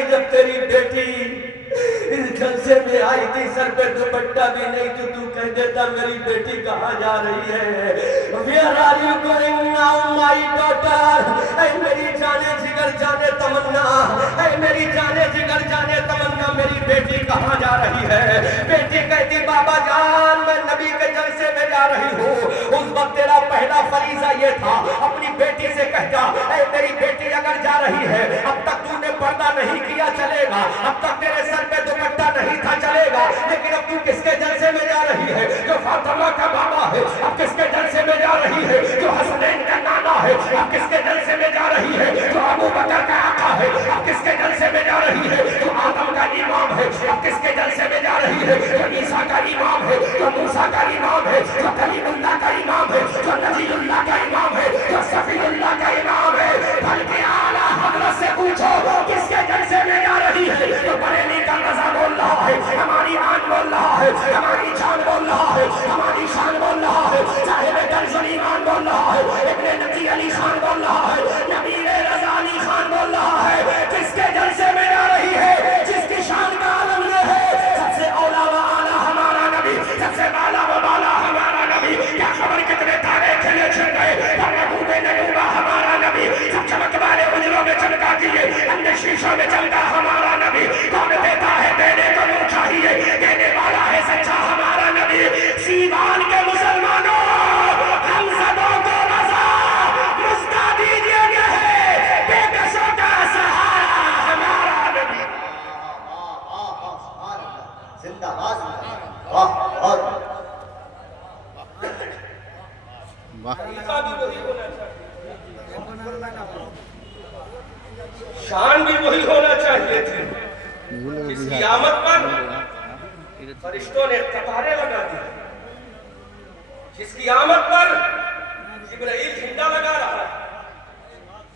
نہیں جب تیری بیٹی اس جلسے میں آئی تھی، سر پہ دوپٹہ بھی نہیں تو کہہ دیتا میری بیٹی کہاں جا رہی ہے؟ Where are you going now my daughter؟ اے میری جانے جگر جانے تمنا، اے میری جانے جگر جانے تمنا، میری بیٹی کہاں جا رہی ہے؟ بیٹی کہتی بابا جان میں نبی کے جلسے میں جا رہی ہوں۔ اس وقت تیرا پہلا فریضہ یہ تھا اپنی بیٹی سے کہتا اے میری بیٹی اگر جا رہی ہے، اب تک تو نے پردہ نہیں کیا چلے گا، اب تک تیرے سر پہ دوپٹہ نہیں تھا چلے گا، لیکن اب تو کس کے جلسے میں جا رہی ہے؟ جو فاطمہ کا بابا ہے۔ اب کس کے جلسے میں جا رہی ہے؟ جو حسنین کا نانا ہے۔ اب کس کے جلسے میں جا رہی ہے؟ جو ابو بکر کا آقا ہے۔ اب کس کے جلسے میں جا رہی ہے؟ جو آدم کا امام ہے۔ اب کس کے جلسے میں جا رہی ہے؟ جو عیسیٰ کا امام ہے، جو موسیٰ کا امام ہے، جو کلیم اللہ کا امام ہے، جو نبی اللہ کا امام ہے، جو صفی اللہ کا امام ہے۔ بلکہ اعلیٰ حضرت سے پوچھو کس کے جلسے میں جا رہی ہے؟ جو بریلی کا رضا بول رہا ہے، ہماری آن بول رہا ہے، ہماری جان بول رہا ہے، ہماری شان بول رہا ہے، صاحب درج ایمان بول رہا ہے، ابن نبی علی خان بول رہا ہے، نبی رضا علی خان بول رہا ہے۔ کس کے جلسے میں جا رہی ہے؟ جس کی شان کا عالم یہ ہے سب سے اولا و اعلیٰ ہمارا نبی، سب سے بالا و بالا ہمارا نبی۔ کیا خبر کتنے تارے کھلے چھڑ گئے پر محبوب نبوبہ ہمارا نبی، سب چمک والے اجروں میں چمکا دیے، اندر شیشوں میں چمکا ہمارا نبی۔ کون دیتا ہے دینے کو یوں چاہیے، دینے والا ہے سچا ہمارا نبی۔ سیوان کے مسلمانوں ہم سبوں کو رضا مستا دیجیے گے ہے بے کسوں کا سہارا ہمارا نبی۔ زندہ باد واہ خلیفہ بھی وہی ہونا چاہیے، شان بھی وہی ہونا چاہیے تھی۔ اس قیامت پر فرشتوں نے قطاریں لگا دی، جس قیامت پر جبرائیل جھنڈا لگا رہا ہے،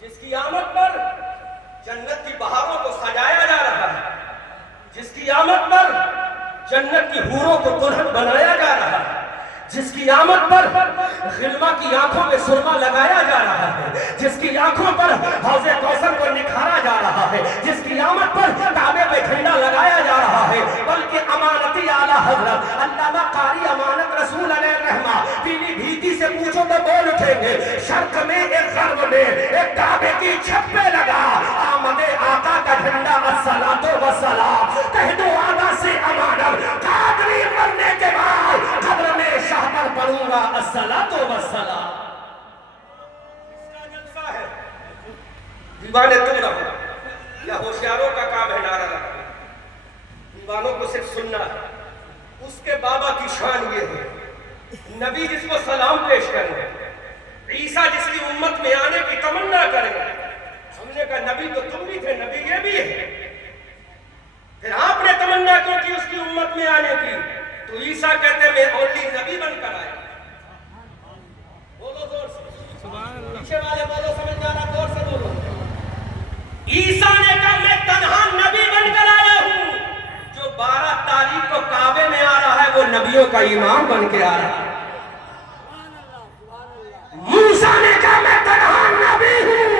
جس قیامت پر جنت کی بہاروں کو سجایا جا رہا ہے، جس قیامت پر جنت کی حوروں کو دلہن بنایا جا رہا ہے، جس کی آمد پر غلمہ کی آنکھوں میں سرما لگایا جا رہا ہے، جس کی آنکھوں پر حوض کوثر کو نکھارا جا رہا ہے، جس کی آمد پر کعبے پہ جھنڈا لگایا جا رہا ہے، بلکہ امانتی اعلیٰ حضرت علامہ قاری امانت رسول علیہ الرحمہ پیلی بھیتی سے پوچھو تو بول اٹھیں گے، شرق میں ایک غرب میں ایک کعبے کی چھت پہ لگا آمد آقا کا جھنڈا الصلاۃ والسلام، کہہ دو آقا سے امانت قادری مرنے کے بعد قبر میں شاہ پر پڑھوں گا الصلاۃ والسلام۔ اس کا جلسہ ہے دیوانے تم رہو یا ہوشیاروں کا کام ہے نعرہ لگانا، دیوانوں کو صرف سننا ہے۔ اس کے بابا کی شان یہ ہے، نبی جس کو سلام پیش کریں، عیسیٰ جس کی امت میں آنے کی تمنا کریں۔ ہم نے کہا نبی تو تم بھی تھے، نبی یہ بھی ہے، پھر آپ نے تمنا کیوں کی اس کی امت میں آنے کی؟ تو عیسیٰ کہتے میں اونلی نبی بن کر آیا۔ بولو زور سے، پیچھے والے بولو، سمجھ جانا، زور سے بولو۔ عیسیٰ نے کہا میں تنہا نبی بن کر آیا ہوں، جو 12 تاریخ کو کعبے میں آ رہا ہے وہ نبیوں کا امام بن کے آ رہا ہے۔ موسیٰ نے کہا میں تنہا نبی ہوں،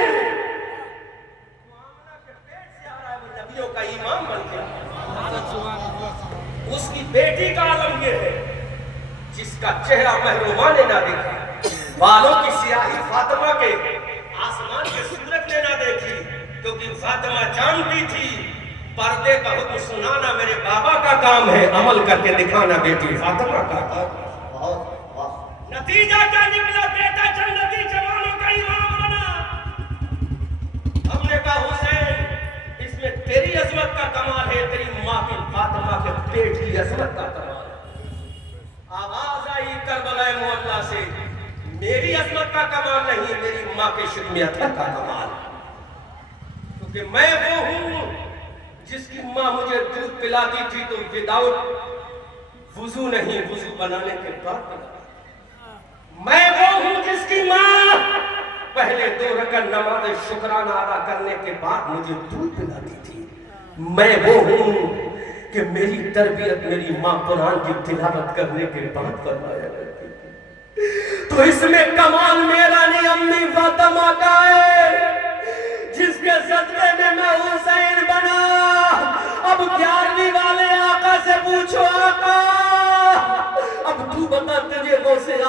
آمنہ کے پیٹ سے آ رہا ہے وہ نبیوں کا امام بن کے آ رہا ہے۔ اس کی بیٹی کا عالم یہ ہے جس کا چہرہ محرومہ نے نہ دیکھا، بالوں کی سیاہی فاطمہ کے آسمان کے سورج نے نہ دیکھی، کیونکہ فاطمہ جانتی تھی پردے کا حکم سنانا میرے بابا کا کام ہے، عمل کر کے دکھانا بیٹی فاطمہ کا کام۔ نتیجہ کیا نکلا؟ بیٹا جنتی جوانوں کا امام بنا۔ ہم نے کہا حسین اس میں تیری عظمت کا کمال ہے، تیری ماں کی فاطمہ کے پیٹ کی عظمت کا کمال ہے۔ آواز آئی کربلا معلیٰ سے، میری عظمت کا کمال نہیں، میری ماں کے شکم اطہر کا کمال ہے، کیونکہ میں وہ ہوں جس کی ماں مجھے دودھ پلاتی تھی تو وداؤٹ وضو نہیں، وضو بنانے کے بعد پلاتی۔ میں وہ ہوں جس کی ماں پہلے 2 رکعت نماز شکرانہ ادا کرنے کے بعد مجھے دودھ پلاتی تھی۔ میں وہ ہوں کہ میری تربیت میری ماں قرآن کی تلاوت کرنے کے بعد فرمایا کرتی تھی۔ تو اس میں کمال میرا نہیں، امی فاطمہ کا ہے، جس کے صدقے میں حسین بنا۔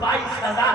22,000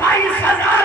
22,000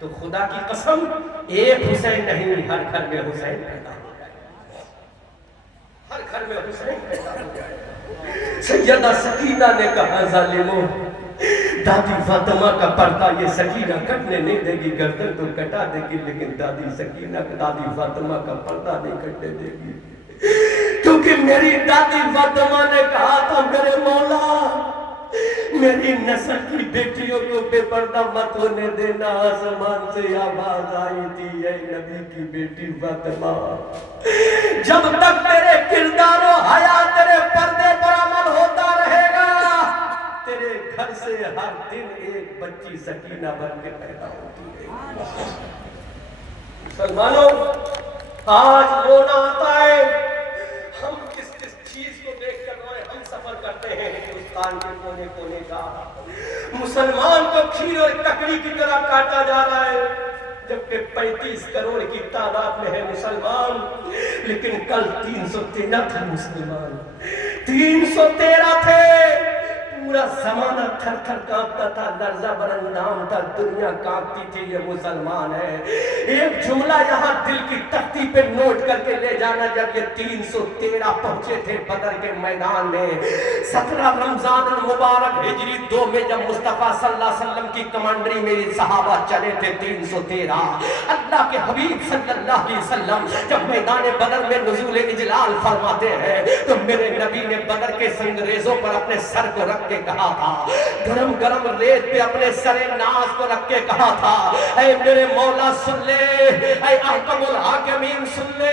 تو خدا کی قسم ایک حسین نہیں، ہر گھر میں حسین پیدا ہو جائے، ہر گھر میں حسین پیدا ہو جائے۔ سیدہ سکینہ نے کہا ظالموں، دادی فاطمہ کا پردہ یہ سکینہ کٹنے نہیں دے گی، گردن تو کٹا دے گی، لیکن دادی فاطمہ کا پردہ نہیں کٹنے دے گی، کیونکہ میری دادی فاطمہ نے کہا تھا میرے مولا میری نسل کی بیٹیوں کو بے پردہ مت ہونے دینا۔ آسمان سے آواز آئی تھی، اے نبی کی بیٹی فاطمہ، جب تک تیرے کردار و حیا تیرے پردے پر عمل ہوتا رہے گا، تیرے گھر سے ہر دن ایک بچی سکینہ بن کے پیدا ہوتی ہے۔ مسلمانوں، آج رونا آتا ہے، ہم کس چیز کو دیکھ کر روئے؟ ہم سفر کرتے ہیں ہندوستان کے کونے کونے کا، مسلمان کو کھیر اور ککڑی کی طرح کاٹا جا رہا ہے، جبکہ 35 کروڑ کی تعداد میں ہے مسلمان، لیکن کل 313 تھے مسلمان، 313 تھے، پورا زمانہ تھر تھر کانپتا تھا، لرزہ برندام تھا، دنیا کانپتی تھی، یہ مسلمان ہے۔ ایک جملہ یہاں دل کی تختی پہ نوٹ کر کے لے جانا، جب یہ 313 پہنچے تھے بدر کے میدان میں، 17 رمضان المبارک ہجری 2 میں جب مصطفیٰ صلی اللہ علیہ وسلم کی کمانڈری میں یہ صحابہ چلے تھے 313، اللہ کے حبیب صلی اللہ علیہ وسلم جب میدان بدر میں نزول اجلال فرماتے ہیں تو میرے نبی نے بدر کے سنگریزوں پر اپنے سر کو رکھ کے کہا تھا، گرم گرم ریت پہ اپنے سر ناز کو رکھ کے کہا تھا، اے میرے مولا سن لے، اے احکم الحاکمین سن لے،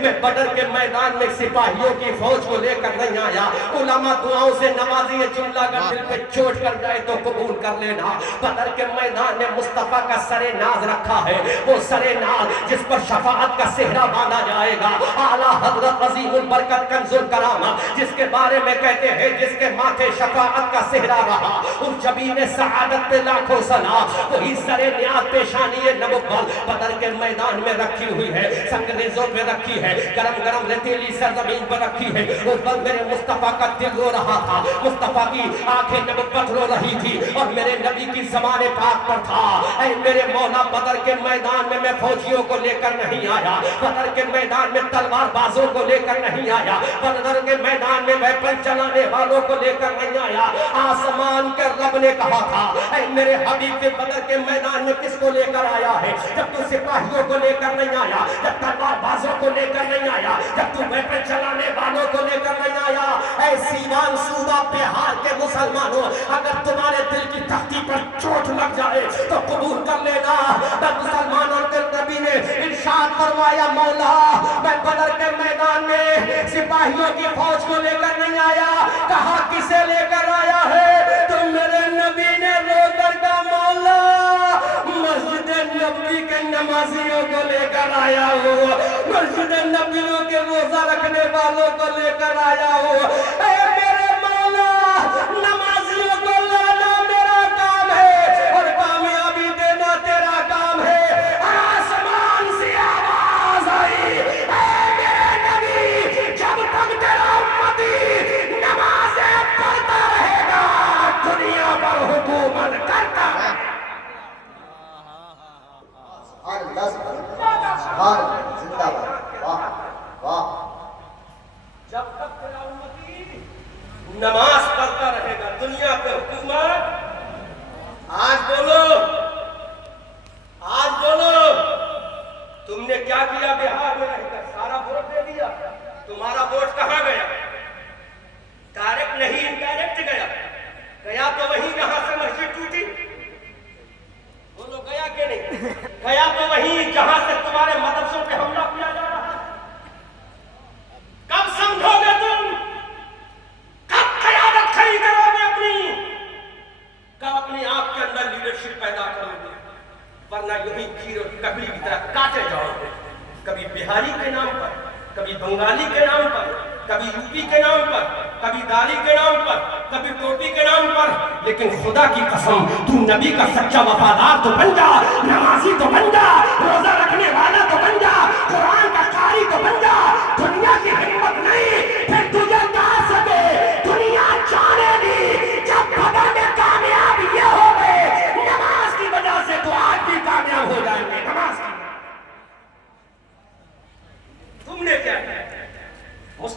میں بدر کے میدان میں سپاہیوں کی فوج کو لے کر نہیں آیا، علماء دعاؤں سے نوازی، یہ جملہ اگر دل پہ چوٹ کر جائے تو قبول کر لینا، بدر کے میدان میں مصطفیٰ کا سر ناز رکھا ہے، وہ سر ناز جس پر شفاعت کا صحرا باندھا جائے گا، اعلیٰ حضرت عظیم البرکت کنز الکرامہ جس کے بارے میں کہتے ہیں جس کے ماتھے شفاعت کا صحرا رہا، اس جبین سعادت پہ لاکھوں سلام، وہی سر نیاز پیشانی نبوت بدر کے میدان میں رکھی ہوئی ہے، سنگریزوں پہ رکھی ہے، گرم گرم ریتیلی سرزمین پر رکھی ہے، اس وقت میرے مصطفیٰ کا دل رو رہا تھا، مصطفیٰ کی آنکھیں نبوت رو رہی تھی، اور میرے نبی کی زبان پاک پر تھا، اے میرے مولا بدر کے میدان میں فوجیوں کو لے کر نہیں آیا، بدر کے میدان میں تلوار بازوں کو لے کر نہیں آیا، بدر کے میدان میں ویپن چلانے والوں کو لے کر نہیں آیا، آسمان کے رب نے کہا تھا، اے میرے حبیب کے بدر کے میدان میں کس کو لے کر آیا ہے؟ جب تو سپاہیوں کو لے کر نہیں آیا، جب تلوار بازوں کو لے کر نہیں آیا، جب تو ویپن چلانے والوں کو لے کر نہیں آیا، اے سیوان صوبہ بہار کے مسلمانوں، اگر تمہارے دل کی تختی پر چوٹ لگ جائے تو قبول کر لینا، میں مسلمانوں کے نبی نے ارشاد فرمایا، مولا میں بدر کے میدان میں سپاہیوں کی فوج کو لے کر نہیں آیا، کہا کسے لے کر آیا ہے؟ تو میرے نبی نے رو کر کہا، مولا مسجد نبی کے نمازیوں کو لے کر آیا ہوں، مسجد نبیوں کے روزہ رکھنے والوں کو لے کر آیا ہوں، اے میرے مولا نمازیوں کو لانا میرا کام ہے اور کامیابی دینا تیرا کام ہے۔ آسمان سے آواز آئی، اے میرے نبی جب تک تیرا امتی نمازیں پڑھتا رہے گا دنیا پر حکومت کرتا ہے۔ زندہ باد، واہ واہ، جب تک تیرا امتی نماز پڑھتا رہے گا دنیا پہ حکومت۔ آج بولو، آج بولو، تم نے کیا کیا بہار میں رہ کر؟ سارا ووٹ دے دیا، تمہارا ووٹ کہاں گیا؟ ڈائریکٹ نہیں انڈائریکٹ گیا، گیا تو وہیں جہاں سے مسجد ٹوٹی، بولو گیا کہ نہیں؟ گیا تو وہیں جہاں سے تمہارے مدرسوں پہ حملہ کیا جا رہا ہے۔ کب سمجھو گے تم؟ کب قیادت کھڑی کرو گے اپنی؟ کب اپنی آپ کے اندر لیڈرشپ پیدا کرو گے؟ ورنہ یہی کھیر اور ککڑی کی طرح کاٹے جاؤ گے، کبھی بہاری کے نام پر، کبھی بنگالی کے نام پر، کبھی یوپی کے نام پر، کبھی دالی کے نام پر، کبھی ٹوپی کے نام پر، لیکن خدا کی قسم تو نبی کا سچا وفادار تو بن جا، نمازی تو بن جا، روزہ رکھنے والا تو بن جا، قرآن کا قاری تو بن جا۔ دنیا کی ہمت نہیں، پھر تجھے کہاں سکے دنیا جانے دی، جب بدر میں کامیاب یہ ہو گئے نماز کی وجہ سے تو آج بھی کامیاب ہو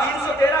313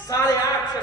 850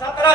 17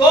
2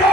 2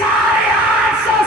850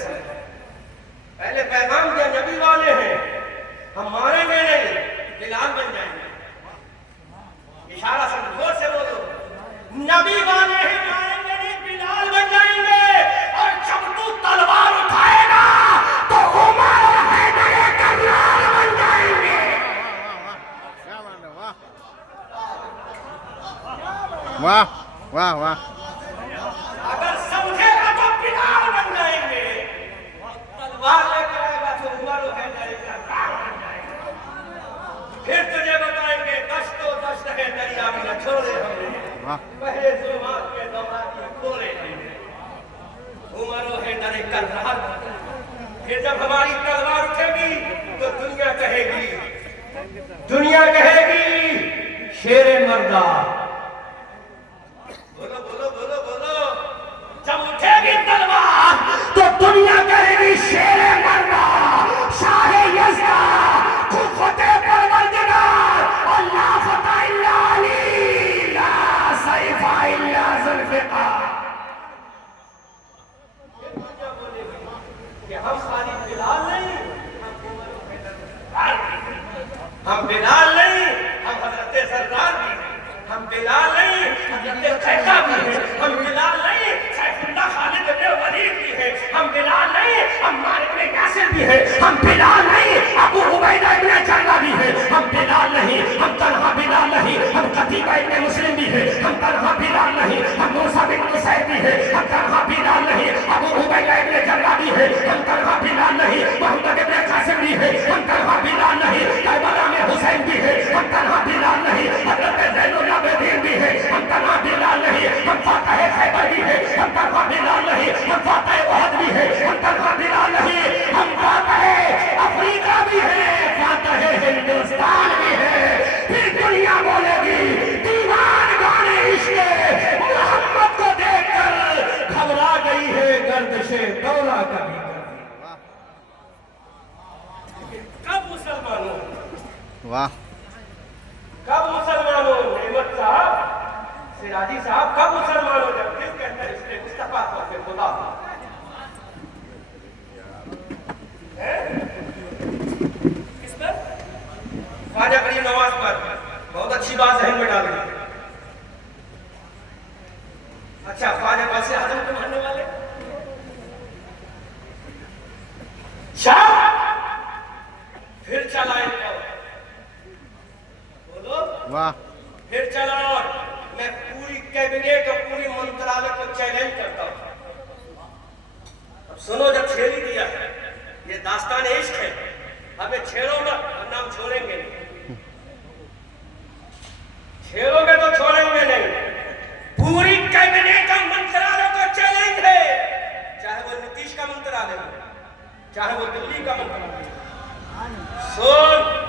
سمجھو پہلے پیغام دیا نبی والے ہیں ہم ماریں گے نہیں بلال بن جائیں گے اشارہ سمجھ زور سے بولو نبی والے ہیں ماریں گے نہیں بلال بن جائیں گے اور جب تو تلوار اٹھائے گا تو عمر اور حیدر کرار بن جائیں گے واہ واہ واہ اگر سمجھے گا تو بلال بن جائیں گے تلوار لے کر آئے گا تو عمر اور حیدر کرار بن جائیں گے پھر تجھے بتائیں گے دشت و دشت ہے دریا بھی نہ چھوڑے ہم نے پہلے ظلمات کے دوران یہ کھولے ہم نے عمر و حیدر کرار پھر جب ہماری تلوار اٹھے گی تو دنیا کہے گی شیر مردہ بولو بولو بولو بولو جب اٹھے گی تلوار تو دنیا کہے گی شیر مردہ شاہ یزدہ قوت پروردگار اللہ فتح الا علی لا سیف الا ذوالفقار کہ ہم خالی بلال نہیں ہم بلال نہیں ہم حضرت سردار بھی ہیں ہم بلال نہیں حضرت قیصہ بھی ہیں ہم بلال نہیں سیف اللہ خالد بن ولید بھی ہیں ہم بلال نہیں ہم مالک بن یاسر بھی ہیں ہم بلال نہیں ابو عبیدہ ابن جرہ بھی ہیں ہم بلال نہیں ہم تنہا بلال نہیں ہم قتیبہ ابن مسلم بھی ہیں ہم تنہا بلال نہیں ہم موسیٰ بن نصیر بھی ہیں ہم تنہا بلال نہیں ابو عبیدہ ابن جرہ بھی ہیں ہم تنہا بلال نہیں محمد ابن قاسم بھی ہیں ہم تنہا بلال نہیں کربلا میں حسین بھی ہیں ہم تنہا بلال نہیں حضرت زین العابدین بھی ہیں ہم تنہا بلال نہیں ہم فاتح خیبر بھی ہیں ہم تنہا بلال نہیں ہم فاتح احد بھی ہیں ہم تنہا بلال نہیں ہم فاتح افریقہ بھی ہیں فاتح ہندوستان بھی ہیں پھر دنیا بولے گی دیوان گانے عشق محمد کو دیکھ کر گھبرا گئی ہے گردش دورہ کبھی کب مسلمانوں واہ کب مسلمانوں نعمت صاحب سراجی صاحب کب مسلمانوں جب کس کہتا ہے اس نے مصطفیٰ کو پھر خدا کس پر خواجہ غریب نواز پر بہت اچھی بات ذہن میں ڈال دی اچھا خواجہ غوث اعظم کو ماننے والے شاہ پھر چلا ایک بولو واہ پھر چلا اور میں پوری کیبنیٹ اور پوری منترالیہ کو چیلنج کرتا ہوں اب سنو جب چھیڑ ہی دیا ہے یہ داستان عشق ہے ہمیں چھیڑو گا ورنہ ہم چھوڑیں گے نہیں چھیڑو گے تو چھوڑیں گے نہیں پوری کیبنیٹ اور منترالیہ کو چیلنج ہے چاہے وہ نتیش کا منترالیہ ہو چاہے وہ دلی کا منترالیہ سن